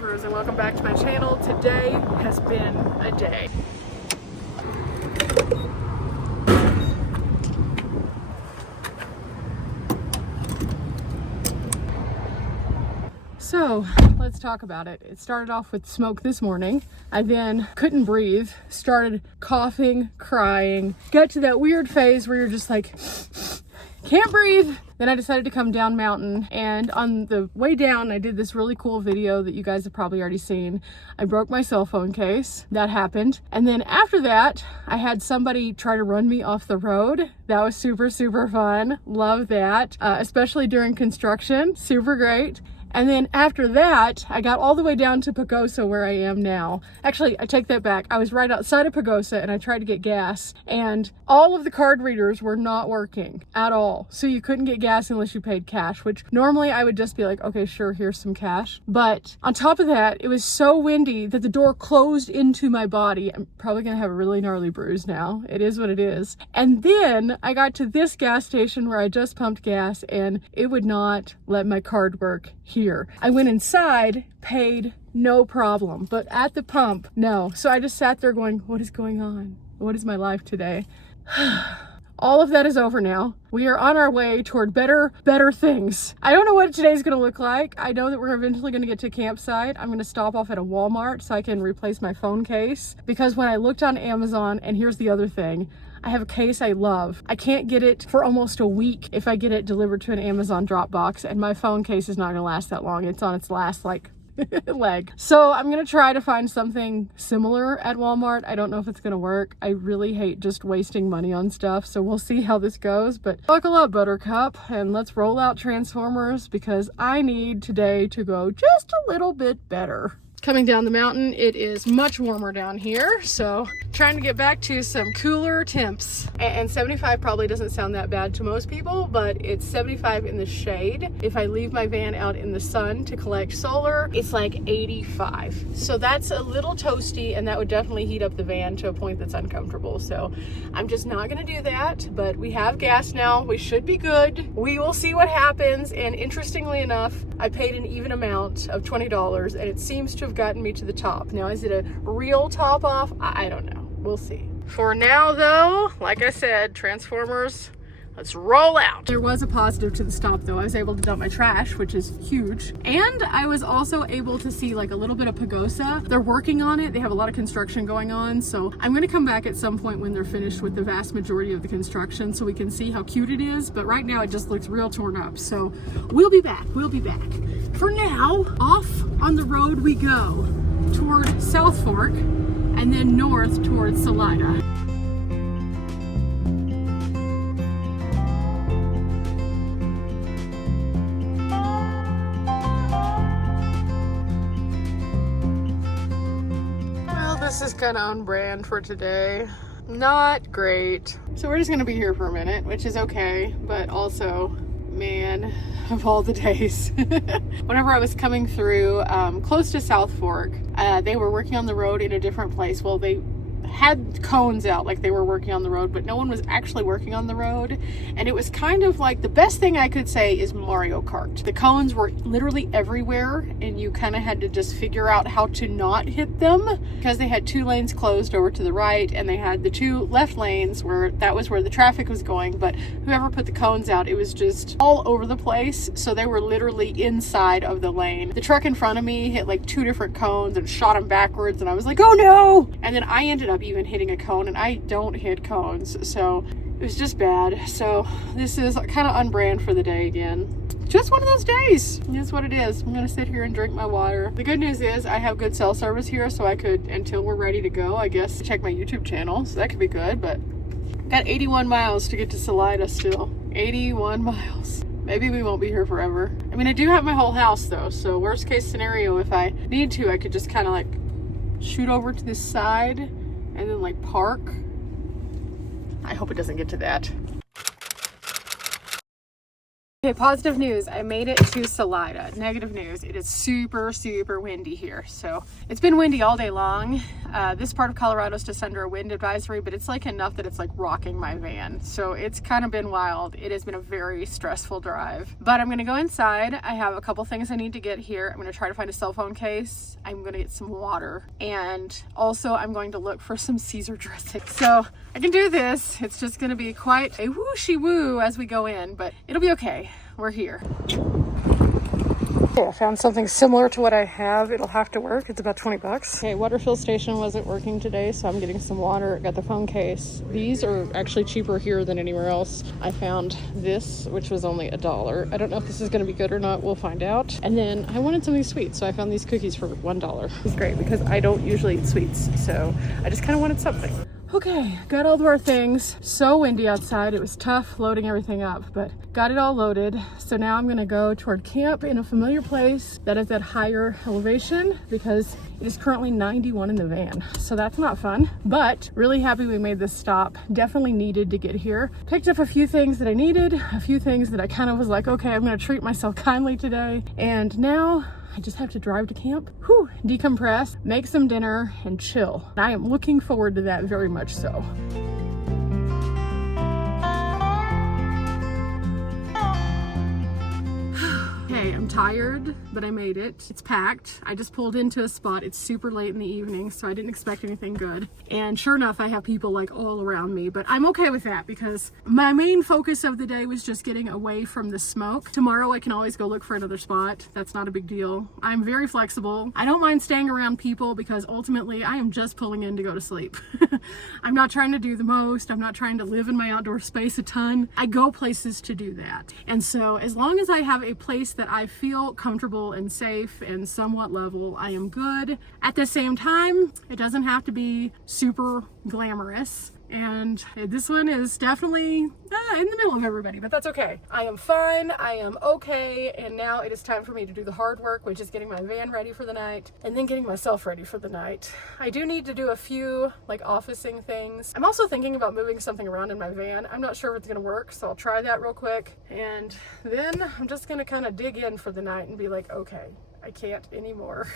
And welcome back to my channel. Today has been a day. So let's talk about it. It started off with smoke this morning. I then couldn't breathe, started coughing, crying, got to that weird phase where you're just like, can't breathe. Then I decided to come down mountain, and on the way down I did this really cool video that you guys have probably already seen. I broke my cell phone case. That happened. And then after that I had somebody try to run me off the road. That was super fun. Love that, especially during construction. Super great. And then after that, I got all the way down to Pagosa where I am now. Actually, I take that back. I was right outside of Pagosa and I tried to get gas, and all of the card readers were not working at all. So you couldn't get gas unless you paid cash, which normally I would just be like, okay, sure, here's some cash. But on top of that, it was so windy that the door closed into my body. I'm probably gonna have a really gnarly bruise now. It is what it is. And then I got to this gas station where I just pumped gas and it would not let my card work here. I went inside, paid, no problem, but at the pump, no. So I just sat there going, what is going on? What is my life today? All of that is over now. We are on our way toward better things. I don't know what today's gonna look like. I know that we're eventually gonna get to a campsite. I'm gonna stop off at a Walmart so I can replace my phone case, because when I looked on Amazon, and here's the other thing, I have a case I love. I can't get it for almost a week if I get it delivered to an Amazon drop box, and my phone case is not gonna last that long. It's on its last leg. So I'm gonna try to find something similar at Walmart. I don't know if it's gonna work. I really hate just wasting money on stuff, so we'll see how this goes. But buckle up, Buttercup, and let's roll out Transformers, because I need today to go just a little bit better. Coming down the mountain, it is much warmer down here, so trying to get back to some cooler temps. And 75 probably doesn't sound that bad to most people, but it's 75 in the shade. If I leave my van out in the sun to collect solar, it's like 85. So that's a little toasty, and that would definitely heat up the van to a point that's uncomfortable. So I'm just not gonna do that, but we have gas now. We should be good. We will see what happens. And interestingly enough, I paid an even amount of $20, and it seems to have gotten me to the top. Now, is it a real top off? I don't know. We'll see. For now though, like I said, Transformers, let's roll out. There was a positive to the stop though. I was able to dump my trash, which is huge. And I was also able to see like a little bit of Pagosa. They're working on it. They have a lot of construction going on. So I'm gonna come back at some point when they're finished with the vast majority of the construction so we can see how cute it is. But right now it just looks real torn up. So we'll be back. For now, off on the road we go toward South Fork and then north towards Salida. This is kind of on brand for today. Not great. So we're just gonna be here for a minute, which is okay, but also, man, of all the days. Whenever I was coming through close to South Fork, they were working on the road in a different place. Well, they had cones out like they were working on the road, but no one was actually working on the road. And it was kind of like, the best thing I could say is Mario Kart. The cones were literally everywhere, and you kind of had to just figure out how to not hit them, because they had two lanes closed over to the right, and they had the two left lanes where that was where the traffic was going. But whoever put the cones out, it was just all over the place. So they were literally inside of the lane. The truck in front of me hit like two different cones and shot them backwards, and I was like, oh no! And then I ended up even hitting a cone, and I don't hit cones, so it was just bad. So this is kind of on brand for the day again. Just one of those days. That's what it is. I'm gonna sit here and drink my water. The good news is I have good cell service here, so I could, until we're ready to go, I guess, check my YouTube channel, so that could be good. But got 81 miles to get to Salida still. 81 miles. Maybe we won't be here forever. I mean, I do have my whole house though, so worst case scenario, if I need to, I could just kind of like shoot over to this side and then like park. I hope it doesn't get to that. Okay, positive news. I made it to Salida. Negative news. It is super, super windy here. So it's been windy all day long. This part of Colorado is just under a wind advisory, but it's like enough that it's like rocking my van. So it's kind of been wild. It has been a very stressful drive, but I'm going to go inside. I have a couple things I need to get here. I'm going to try to find a cell phone case. I'm going to get some water, and also I'm going to look for some Caesar dressing. So I can do this. It's just going to be quite a whooshy woo as we go in, but it'll be okay. We're here. Okay, I found something similar to what I have. It'll have to work. It's about 20 bucks. Okay, water fill station wasn't working today, so I'm getting some water. Got the phone case. These are actually cheaper here than anywhere else. I found this, which was only $1. I don't know if this is going to be good or not. We'll find out. And then I wanted something sweet, so I found these cookies for $1. It's great because I don't usually eat sweets, so I just kind of wanted something. Okay, got all of our things. So windy outside. It was tough loading everything up, but got it all loaded. So now I'm gonna go toward camp in a familiar place that is at higher elevation because it is currently 91 in the van. So that's not fun, but really happy we made this stop. Definitely needed to get here. Picked up a few things that I needed, a few things that I kind of was like, okay, I'm gonna treat myself kindly today. And now I just have to drive to camp, decompress, make some dinner, and chill. I am looking forward to that very much so. Okay, I'm tired, but I made it. It's packed. I just pulled into a spot. It's super late in the evening, so I didn't expect anything good. And sure enough, I have people like all around me, but I'm okay with that because my main focus of the day was just getting away from the smoke. Tomorrow, I can always go look for another spot. That's not a big deal. I'm very flexible. I don't mind staying around people because ultimately I am just pulling in to go to sleep. I'm not trying to do the most. I'm not trying to live in my outdoor space a ton. I go places to do that. And so as long as I have a place that I feel comfortable and safe and somewhat level, I am good. At the same time, it doesn't have to be super glamorous. And this one is definitely in the middle of everybody, but that's okay. I am fine, I am okay, and now it is time for me to do the hard work, which is getting my van ready for the night, and then getting myself ready for the night. I do need to do a few, like, officing things. I'm also thinking about moving something around in my van. I'm not sure if it's gonna work, so I'll try that real quick, and then I'm just gonna kind of dig in for the night and be like, okay, I can't anymore.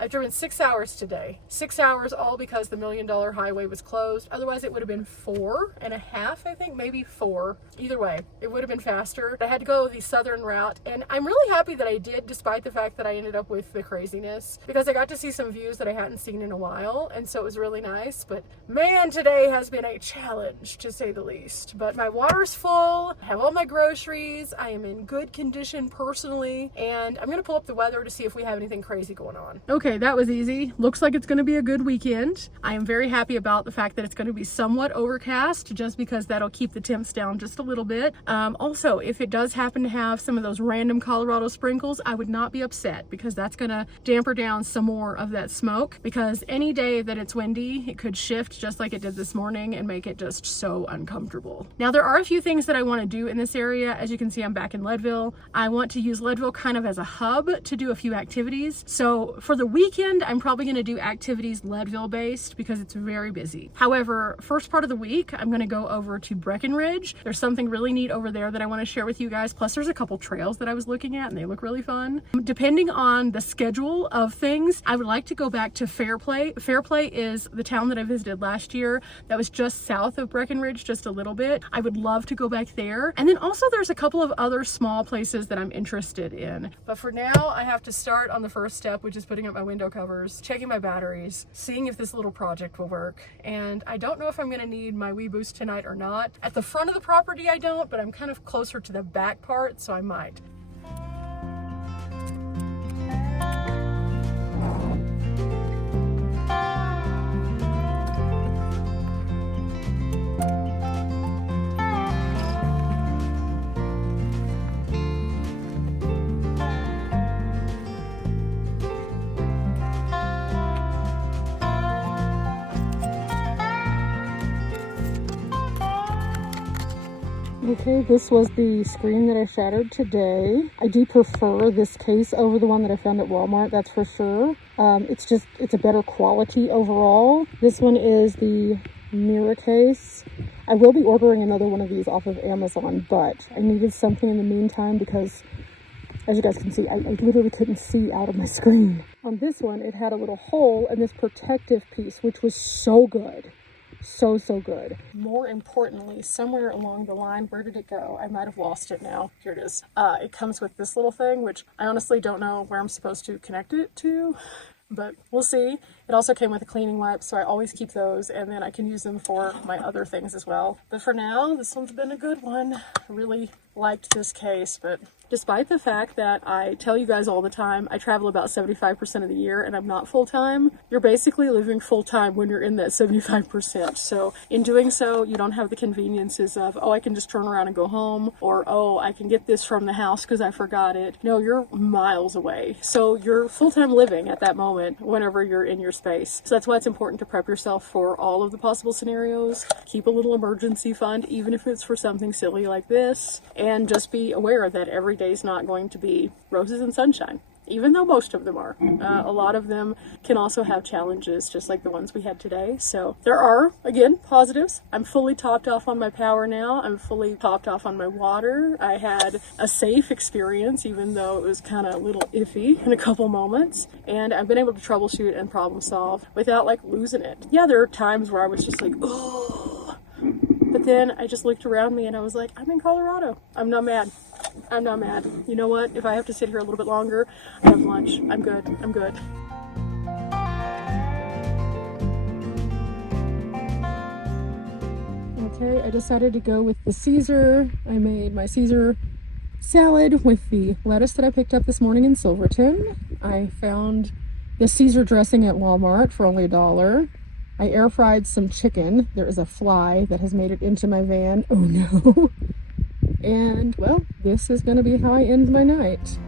I've driven 6 hours today. 6 hours all because the $1 Million Highway was closed. Otherwise it would have been 4.5, I think, maybe 4. Either way, it would have been faster. I had to go the southern route, and I'm really happy that I did, despite the fact that I ended up with the craziness, because I got to see some views that I hadn't seen in a while, and so it was really nice. But man, today has been a challenge, to say the least. But my water's full, I have all my groceries, I am in good condition personally, and I'm gonna pull up the weather to see if we have anything crazy going on. Okay, that was easy. Looks like it's going to be a good weekend. I am very happy about the fact that it's going to be somewhat overcast, just because that'll keep the temps down just a little bit. Also, if it does happen to have some of those random Colorado sprinkles, I would not be upset, because that's going to damper down some more of that smoke, because any day that it's windy, it could shift just like it did this morning and make it just so uncomfortable. Now, there are a few things that I want to do in this area. As you can see, I'm back in Leadville. I want to use Leadville kind of as a hub to do a few activities. So for the weekend, I'm probably going to do activities Leadville based because it's very busy. However, first part of the week, I'm going to go over to Breckenridge. There's something really neat over there that I want to share with you guys. Plus, there's a couple trails that I was looking at and they look really fun. Depending on the schedule of things, I would like to go back to Fairplay. Fairplay is the town that I visited last year that was just south of Breckenridge, just a little bit. I would love to go back there. And then also there's a couple of other small places that I'm interested in. But for now, I have to start on the first step, which is putting up my window covers, checking my batteries, seeing if this little project will work. And I don't know if I'm going to need my Wii Boost tonight or not. At the front of the property I don't, but I'm kind of closer to the back part, so I might. Okay, this was the screen that I shattered today. I do prefer this case over the one that I found at Walmart, that's for sure. It's a better quality overall. This one is the mirror case. I will be ordering another one of these off of Amazon, but I needed something in the meantime because, as you guys can see, I literally couldn't see out of my screen. On this one, it had a little hole and this protective piece, which was so good. So good. More importantly, somewhere along the line, where did it go? I might have lost it now. Here it is. It comes with this little thing, which I honestly don't know where I'm supposed to connect it to, but we'll see. It also came with a cleaning wipe, so I always keep those, and then I can use them for my other things as well. But for now, this one's been a good one. I really liked this case, but despite the fact that I tell you guys all the time, I travel about 75% of the year and I'm not full-time, you're basically living full-time when you're in that 75%. So in doing so, you don't have the conveniences of, oh, I can just turn around and go home, or, oh, I can get this from the house because I forgot it. No, you're miles away. So you're full-time living at that moment whenever you're in your space. So that's why it's important to prep yourself for all of the possible scenarios. Keep a little emergency fund, even if it's for something silly like this, and just be aware that every day is not going to be roses and sunshine, even though most of them are. A lot of them can also have challenges, just like the ones we had today. So there are, again, positives. I'm fully topped off on my power now. I'm fully topped off on my water. I had a safe experience, even though it was kind of a little iffy in a couple moments. And I've been able to troubleshoot and problem solve without like losing it. Yeah, there are times where I was just like, oh, but then I just looked around me and I was like, I'm in Colorado. I'm not mad. I'm not mad. You know what? If I have to sit here a little bit longer, I have lunch. I'm good. I'm good. Okay, I decided to go with the Caesar. I made my Caesar salad with the lettuce that I picked up this morning in Silverton. I found the Caesar dressing at Walmart for only $1. I air fried some chicken. There is a fly that has made it into my van. Oh no. And well, this is going to be how I end my night.